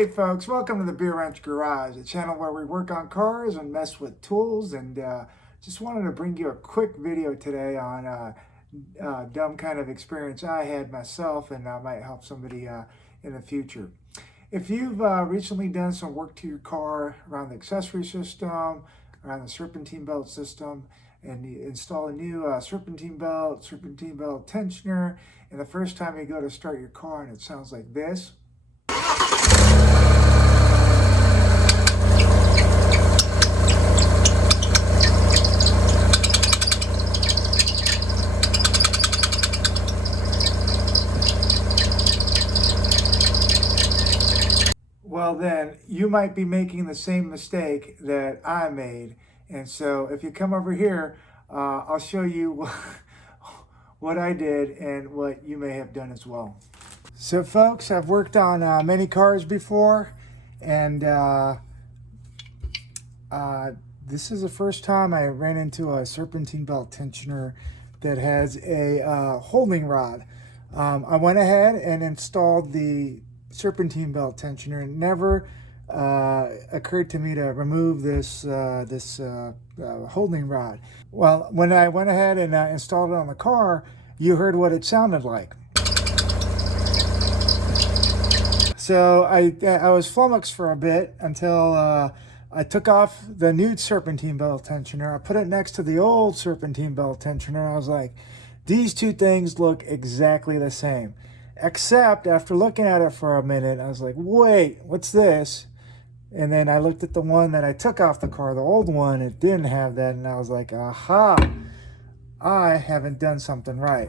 Hey folks, welcome to the Beer Ranch Garage, a channel where we work on cars and mess with tools, and just wanted to bring you a quick video today on a dumb kind of experience I had myself, and might help somebody in the future. If you've recently done some work to your car around the accessory system, around the serpentine belt system, and you install a new serpentine belt tensioner, and the first time you go to start your car and it sounds like this. Well, then you might be making the same mistake that I made. And so if you come over here, I'll show you what I did and what you may have done as well. So folks, I've worked on many cars before, and this is the first time I ran into a serpentine belt tensioner that has a holding rod. I went ahead and installed the serpentine belt tensioner. It never occurred to me to remove this holding rod. Well, when I went ahead and installed it on the car, you heard what it sounded like. So I was flummoxed for a bit until I took off the new serpentine belt tensioner. I put it next to the old serpentine belt tensioner. I was like, these two things look exactly the same. Except after looking at it for a minute, I was like, wait, what's this? And then I looked at the one that I took off the car, the old one, it didn't have that. And I was like, aha, I haven't done something right.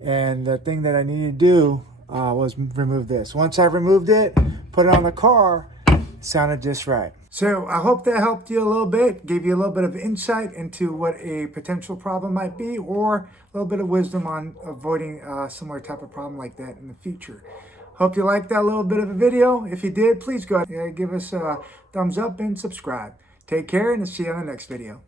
And the thing that I needed to do was remove this. Once I removed it, put it on the car, it sounded just right. So I hope that helped you a little bit, gave you a little bit of insight into what a potential problem might be, or a little bit of wisdom on avoiding a similar type of problem like that in the future. Hope you liked that little bit of a video. If you did, please go ahead and give us a thumbs up and subscribe. Take care, and see you on the next video.